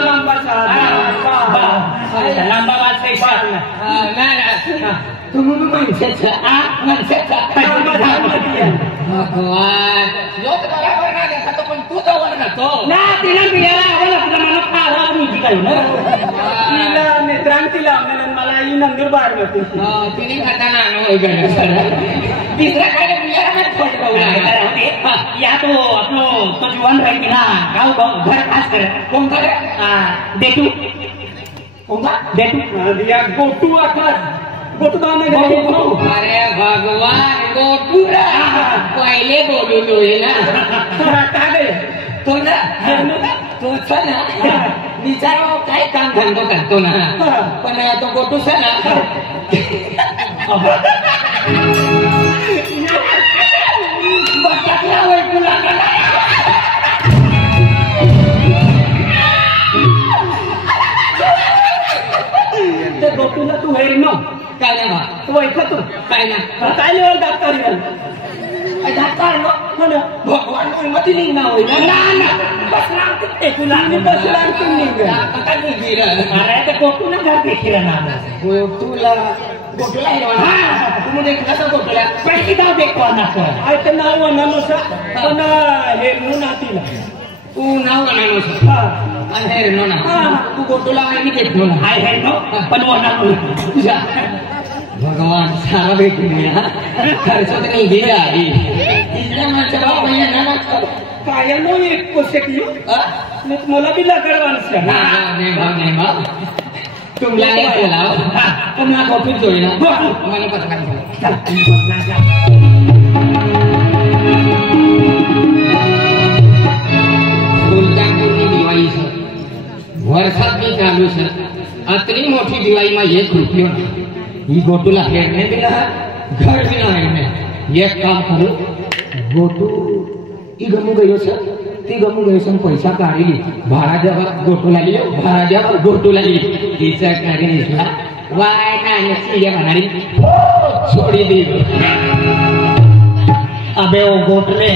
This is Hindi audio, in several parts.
लांबा लांबा लांबा वाचायचा ना तुम्ही माणसाचा भगवान लोक मला वर्णा देखातो पण तू तो वर्णा तो ना तिला बियाला आवल आपला मला फारा मुलगी काही ना तिला नेत्रांतीला मला ही नंदुरबार होती तिने खाताना आणू तीसरा काय बियाला मत पडला या तो अपनो तो जुवान रही ना गाव घर खास कर कौन कर देटू कौन देटू दिया गोटू आकाश अरे भगवान गोटूरा पहिले बोलू तो तो ना तो ना विचारो काय काम धंदो करतो ना पण तो गोटू ना गोटूला तू हेर न काय ना तू ऐकतो काय ना काय लेवल डॉक्टर डॉक्टर ना भगवान मती निघ ना होईल ना ना बसलाम ते तुला मी बसलाम तू निघ आता निघ अरे ते गोटूला घर देखील ना गोटूला तू मुझे कसं गोटूला पैसे दाव देखवा ना सर ते नाव नानुसा पण हे नातीला तू नाव नानुसा आणि हे नो ना तू गोटूला आणि घेतो ना हाय हे नो पण वना तुझा भगवान सारा भेटून या खर्च तर नाही गेला तिसऱ्या माणसाला भैया ना काय नो एक कोसे कियो मी मला बी लागडवानस नाही बा तुमला नाही केला तुम्हाला गोटू जोडला मला पटकन सुलतानपूरनी दिवाळी वर्षात मी चालू सर अतनी मोठी दिवाळी में एक रुपये ही गोटूला हेरने भी ना घर भी ना हेरने एक काम करो गोटू ती गमू गयो सर ती गमू गयो सर पैसा काढली भाडा द्यावा गोटूला लियो भाडा द्यावा गोटूला लियो तिचा काढी निसला वाय नाही सीधे म्हणाली छोड़ी दी अबे वो गोटले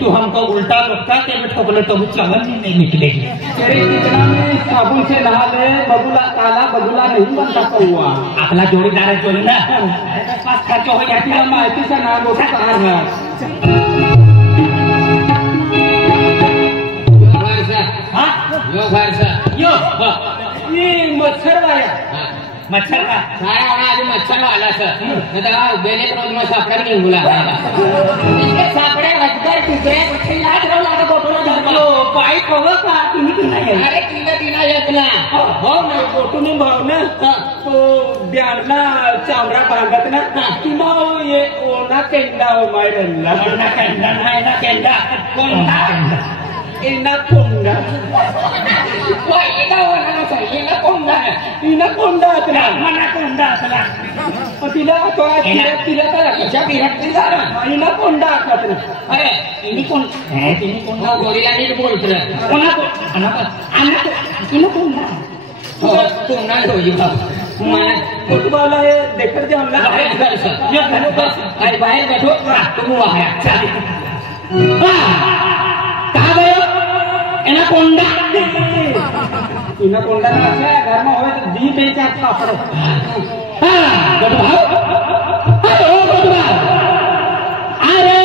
तू हमको उल्टा लुटका के बैठो बोले तो चलन ही नहीं निकलेगी तेरे कितना में साबुन से नहा ले बबुला काला बबुला नहीं बनता हुआ अपना जोड़ीदार है जोड़ी ना पास खर्च हो जाती है माहिती से ना लोटा कहां है हां यो भरसा यो ये मच्छर वाया मच्छर का सारा वाला आज मच्छर वाला सर नता बेले रोज में सापड़ा नहीं बोला इसके सापड़े रखकर टुकड़े पट्टी लाज रो लागा गोटूला धरलो पाई खबर का तुम्ही नाही अरे किना येतला हो ना गोटूने भावना तो ब्याणला चामडा बांधत ना किंवा ये ओना केंडा हो मायरला ओना केंडा नाही ना केंडा कोणता इनाकोंडा वाईला वराला सही इनाकोंडा असला मनाकोंडा असला तिला तो तिला तर कशा विरक्तीला इनाकोंडा असला अरे इनाकोंडा गोरीला नीट बोलतोय इनाकोंडा तू ना होई बाबा मला फुटबॉल हे देखत जे हमला बाहेर बाहेर बैठो तुम वहां चल इनाकोंडा इनाकोंडा ना असा घर में होवे तो दी बेचा पापड़ हां गडवा ओ गडवा अरे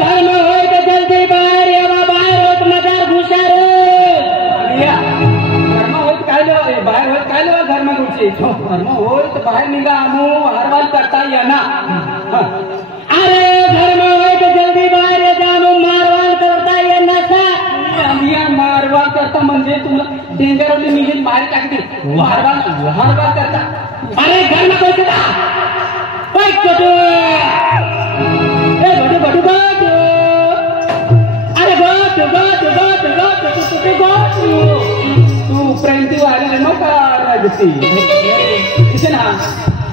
घर में होवे तो जल्दी बाहर या बाहर हो तो मजार घुसा रे भैया घर में होवे तो काय ले बाहर होवे काय ले घर में घुसी घर में होवे तो बाहर निगा आमू हरवाल करता या ना अरे घर में होवे तो जल्दी बाहर या जामू मारवाल करता या नसा मारवाल करता म्हणजे तुला डेंजरवली निघेल बाहेर टाकते वारवाल करता अरे घर में कोई करता ओए गोटू ए गोटू अरे गोटू तू प्रेमती वाले नो का राजती किसे ना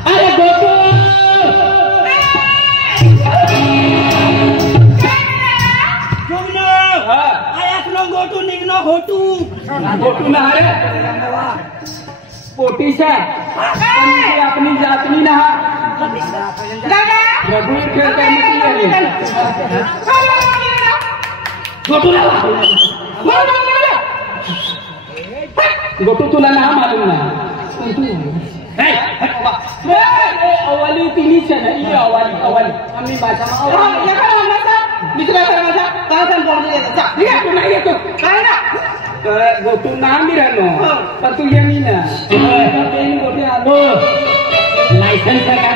अरे गोटू गोटू निघनो गोटू ना रे पोटीशा अपनी जातनी ना रघुवीर खेळ करण्याची गोटू गोटू तुला ना मालूम ना अवाली तिनीच आहे ना ही अवाली अवाली आम्ही भाषा गोटू ना मी राहलो पण तू ये मी ना गोटे आलो लायसन्स आहे का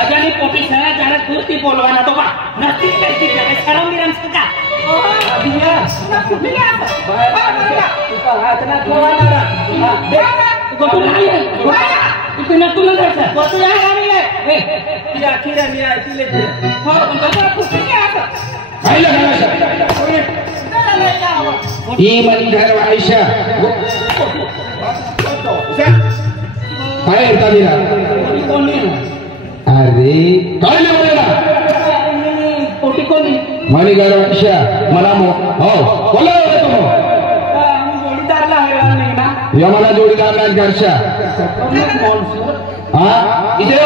अजानी पोटी सगळ्या जाण्यात कुर्ती बोलवाना तो बा नसती त्याची शरम बिरम का ही माझी घर आयुष्य काय अरे काय नाही बोलेला पोटी कोणी मानी घर आयुष्य मला हो बोला जोडीदारला या मला जोडीदारला घरच्या हा इथे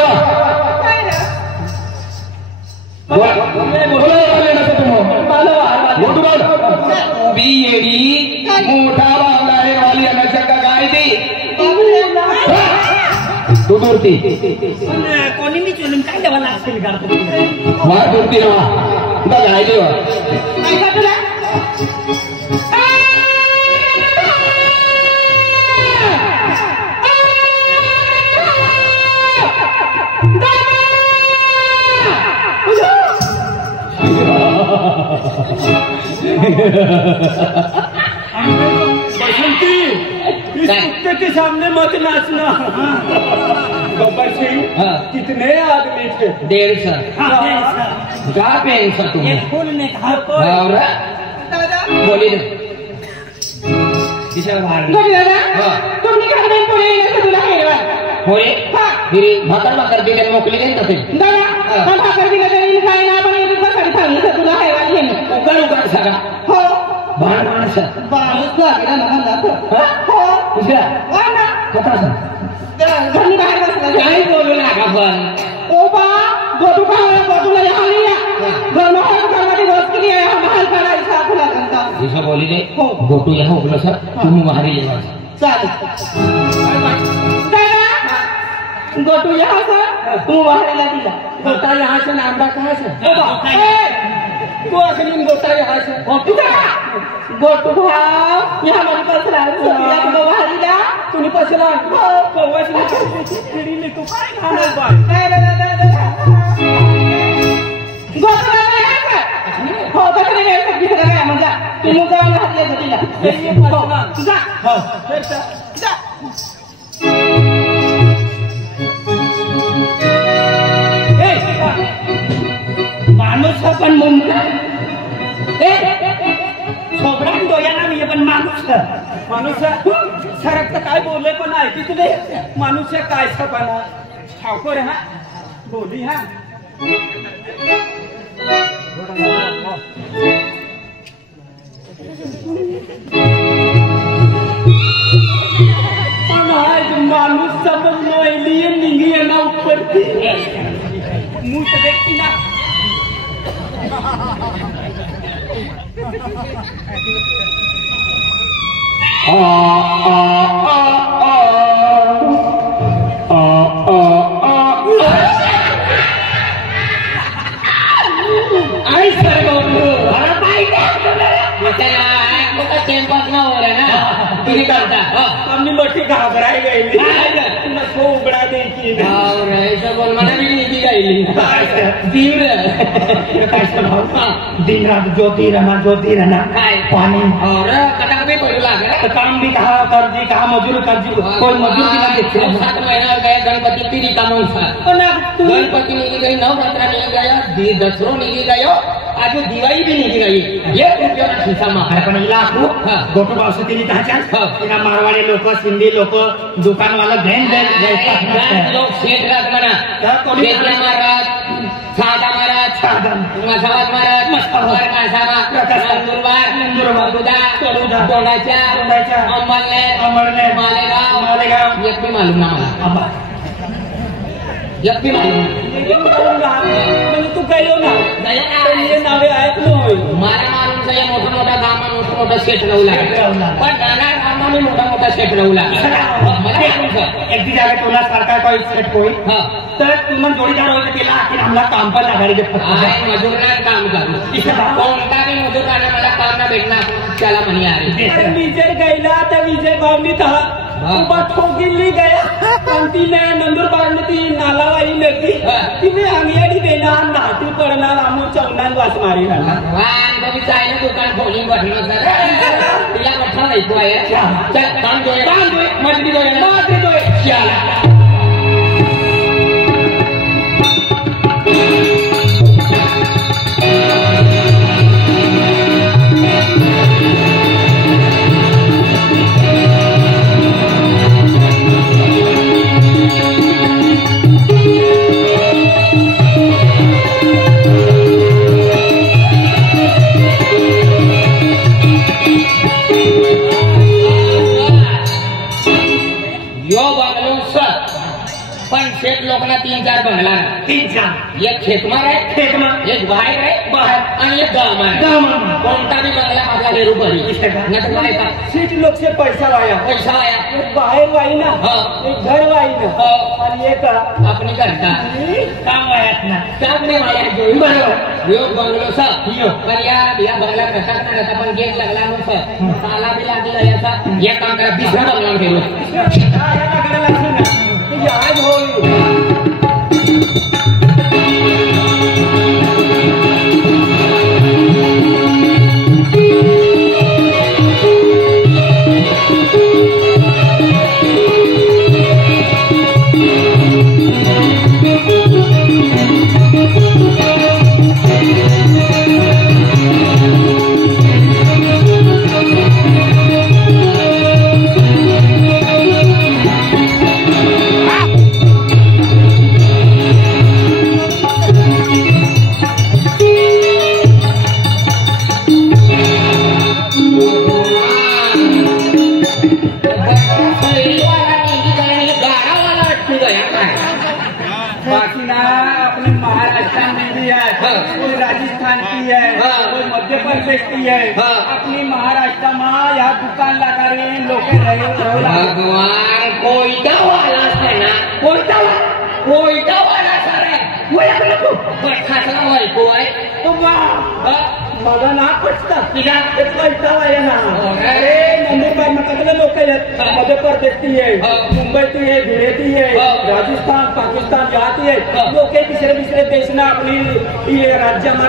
मोठा बाबला आहे वाली का काय ती तू मूर्ती कोणी मी चुलून काय देवाला असेल करतो वार मूर्ती ना काय देवा बसंती इस कुत्ते के सामने मत नाचना गब्बर सिंह कितने आदमी थे 150 क्या पेंसा तुम फूल ने कहा तो बोली ना किशोर भाई तुमने कहा मैं पुणे से तुला हेरवा होय फिर भाकर दिले मोकली देन तसे दादा हम भाकर दिले तरी काय ना पण इथं सकाळी सांगितलं तुला हेरवा येईन उगाड सगळा हो बाण माणस बाणच लागला ना मला हो उद्या वाना कथा सांग घरी बाहेर बसला काय बोलू लागा पण ओ बा गोटू गोटूला आली या घर में करवाटी रोज के लिए हम हाल करा ऐसा खुला करता ऐसा बोली दे गोटू यहाँ बोला सर तुम वहां ले जाओ चल गोटू यहाँ से तू वहां ला दिला गोटा यहाँ से नामदा कहां से ओ बा तो अखनी गोटा यहाँ से गोटू भाव यहाँ मन पसला सोनिया को वालीला तुनी पसला कोवाच ने खिड़ी ले तू काय खाना बाय गोटू यहाँ से हो बकरे ने सब दिख रहा है मजा तुम जाओ ना हाथ ले दिला ये पसला जा हां फिर जा ए माणूस पण मुंडा ए छोबडा डोळ्यांना मी पण माणूस सरक काय बोलले पण ऐकी तुले माणूस काय सपाना ठाकोर हा बोली हा पण आज माणूस समज लिए निंगी है ना ऊपर मुंह से देखती ना हमने मोटी घाबराई गई तो उबड़ा देखी दिन रात ज्योति रहना पानी और काम भी कहा कर दी कहा मजूर कर दी कोई मजूर भी नहीं 7 महीना गए गणपति पीरी का मौसा गणपति नहीं गई नवरात्रा नहीं गया दसरो नहीं गयो आज दिवाळी भी नहीं गई ये रुपया खिसा मा पण लाखो गोटू भाव से तिनी कहा तिना मारवाडी लोक सिंधी लोक दुकान वाला भेन लोग सेठ रात मना सेठ महाराज सादा महाराज मसावाद महाराज मसावाद कासावा नंदुरबार दुधा तोडाच्या अमरने मालेगाव एक भी मालूम ना मला एक भी मालूम नाही. म्हणजे तू गयो ना गयो ना. पण हे नावे आहेत नोय. मला मालूम आहे मोठा मोठा गामा मोठा मोठा शेट लावला पण नाना गामा मी मोठा मोठा शेट लावला मला एक जागे तुला सारखा काही सेट होई तर तुम्ही जोडीदार होईल केला की आम्हाला काम पण लागायचे मजूरला काम करू कोणता बी मजूर राहणार मला काम ना भेटणार त्याला म्हणे अरे विजय गैला तर विजय भावनी उभा ठोकिली गया आणि तिने नंदुरबार ती नालावाई नदी तिने अंगयाडी देणार नाटी पडणार आमू चौनान वास मारी घालणार दुकान खोलून बसलं तिला मोठा ऐकू आहे चल काम जोय मजबी जोय शेत लोकांना 3-4 बंगला 3-4 एक खेतमार आहे खेतमार एक बाहेर आहे बाहेर आणि एक गावमार कोणता बी बंगला आपला हेरू बरी सीट लोक से पैसा वाया एक बाहेर वाई ना एक घर वाई ना आणि एक अपनी करता काम वायात ना काम नाही वाया जोई बरोबर यो बंगलो सा पण या बंगला कसा करता पण गेट लागला मग साला बी लागला याचा हे काम करा दुसरा बंगला घेऊ याकडे लागलं ना आज होईल राजस्थान की है कोई मध्य प्रदेश की है अपनी महाराष्ट्र में यहाँ दुकान लगा रहे हैं लोग भगवान कोयटा वाला है ना कोयटा वाला सर है तो मला ना पटतात पैसा वाया ना अरे नंदुरबार में कितने लोग मध्य प्रदेश की है मुंबई की है भिड़े की है राजस्थान पाकिस्तान जाती है लोग दूसरे देश में अपनी ये राज्य में